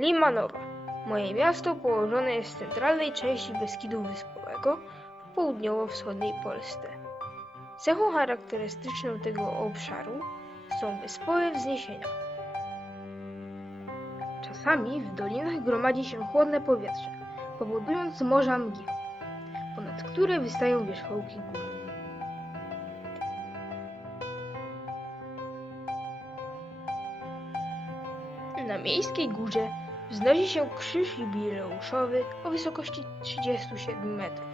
Limanowa. Moje miasto położone jest w centralnej części Beskidu Wyspowego w południowo-wschodniej Polsce. Cechą charakterystyczną tego obszaru są wyspowe wzniesienia. Czasami w dolinach gromadzi się chłodne powietrze, powodując morza mgieł, ponad które wystają wierzchołki gór. Na miejskiej górze wznosi się krzyż jubileuszowy o wysokości 37 metrów.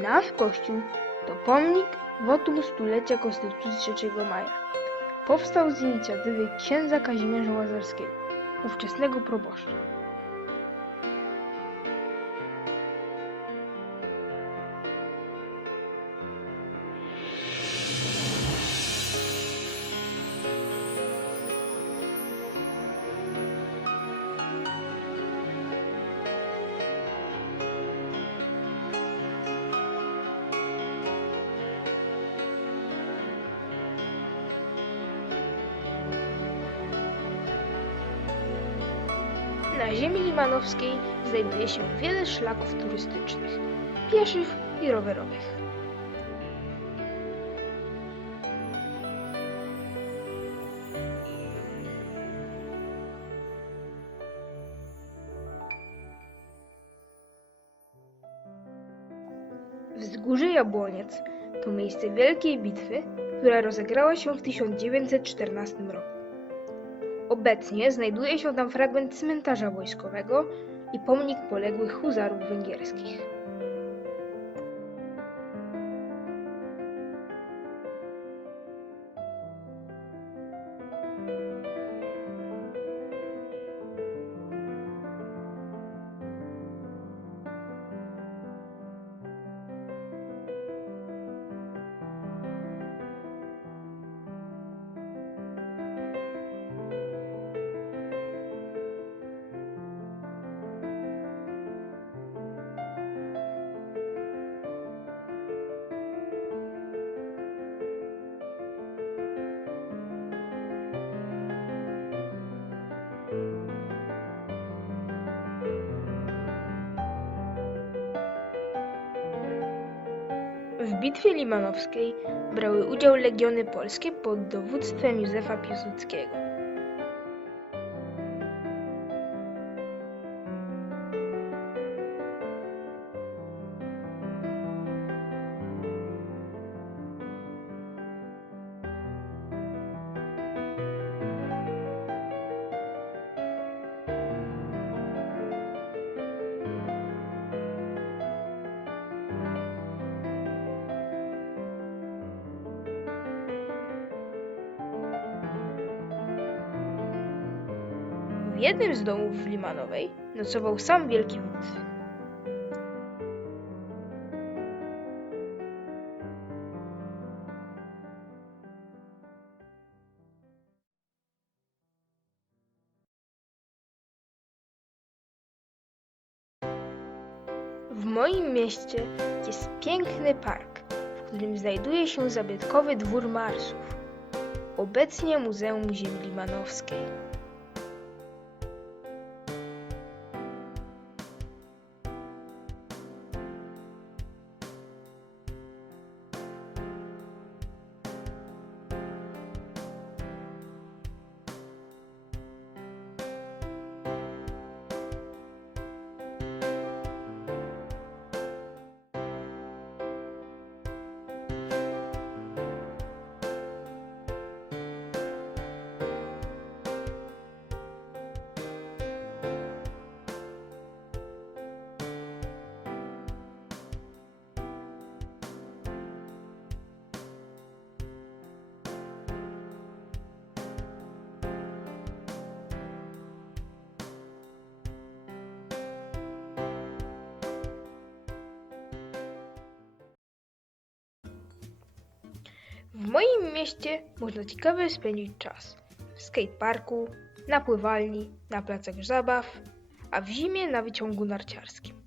Nasz kościół to pomnik wotum stulecia Konstytucji 3 maja. Powstał z inicjatywy księdza Kazimierza Łazarskiego, ówczesnego proboszcza. Na ziemi limanowskiej znajduje się wiele szlaków turystycznych, pieszych i rowerowych. Wzgórze Jabłoniec to miejsce wielkiej bitwy, która rozegrała się w 1914 roku. Obecnie znajduje się tam fragment cmentarza wojskowego i pomnik poległych huzarów węgierskich. Bitwie limanowskiej brały udział legiony polskie pod dowództwem Józefa Piłsudskiego. Jednym z domów w Limanowej nocował sam wielki wódz. W moim mieście jest piękny park, w którym znajduje się zabytkowy dwór Marsów, obecnie Muzeum Ziemi Limanowskiej. W moim mieście można ciekawie spędzić czas w skateparku, na pływalni, na placach zabaw, a w zimie na wyciągu narciarskim.